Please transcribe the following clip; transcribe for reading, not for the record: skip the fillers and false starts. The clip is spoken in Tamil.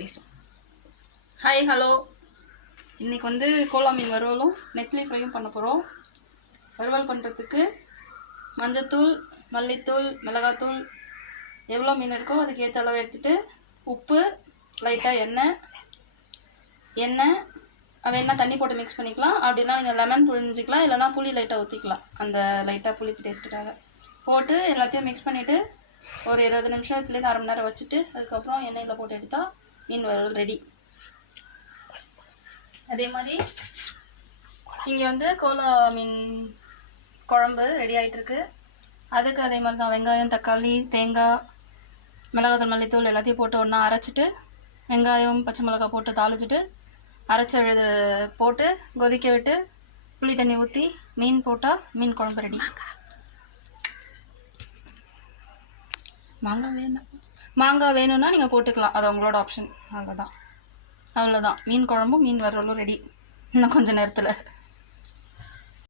பேசும். Hi hello. இன்றைக்கி வந்து கோலா மீன் வறுவலும் நெத்திலி ஃப்ரையும் பண்ண போகிறோம். வறுவல் பண்ணுறதுக்கு மஞ்சத்தூள், மல்லித்தூள், மிளகாத்தூள் எவ்வளோ மீன் இருக்கோ அதுக்கு ஏற்ற அளவு எடுத்துகிட்டு, உப்பு, லைட்டாக எண்ணெய் வேணா தண்ணி போட்டு மிக்ஸ் பண்ணிக்கலாம். அப்படின்னா நீங்கள் லெமன் புழிஞ்சிக்கலாம், இல்லைனா புளி லைட்டாக ஊற்றிக்கலாம். அந்த லைட்டாக புளிப்பு டேஸ்ட்டுக்காக போட்டு எல்லாத்தையும் மிக்ஸ் பண்ணிவிட்டு ஒரு 20 நிமிஷத்துலேருந்து அரை மணி நேரம் வச்சுட்டு அதுக்கப்புறம் எண்ணெயில் போட்டு எடுத்தால் மீன் வறுவல் ரெடி. அதே மாதிரி இங்கே வந்து கோலா மீன் குழம்பு ரெடி ஆகிட்டுருக்கு. அதுக்கு அதே மாதிரி தான் வெங்காயம், தக்காளி, தேங்காய், மிளகாத்தூள், மல்லித்தூள் எல்லாத்தையும் போட்டு ஒன்றா அரைச்சிட்டு, வெங்காயம், பச்சை மிளகாய் போட்டு தாளிச்சிட்டு, அரைச்ச விழுது போட்டு கொதிக்க விட்டு புளி தண்ணி ஊற்றி மீன் போட்டால் மீன் குழம்பு ரெடி. மாங்காய் வேணும்னா நீங்கள் போட்டுக்கலாம், அது உங்களோட ஆப்ஷன். அவ்வளோதான் மீன் குழம்பும் மீன் வறுவலும் ரெடி இன்னும் கொஞ்சம் நேரத்தில்.